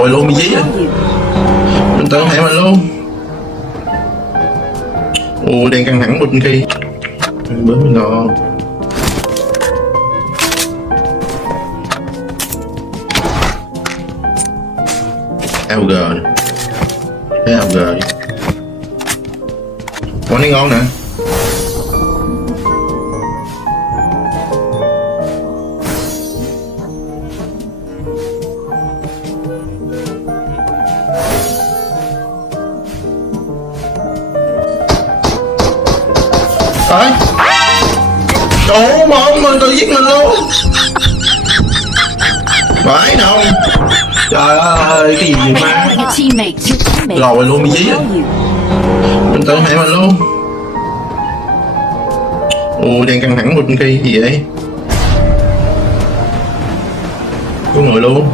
Rồi luôn bị dí rồi. Mình tự hại mình luôn. Ồ, đang căng thẳng bên kia. Bớt mình rồi. AUG nè. Thấy AUG đi. Món này ngon nè. Đấy. Trời ơi, mình tự giết mình luôn. Phải đâu. Trời ơi, cái gì mà lòi luôn bị dí rồi. Mình tự hại mình luôn. Ồ, đang căng thẳng bên kia gì vậy? Có người luôn.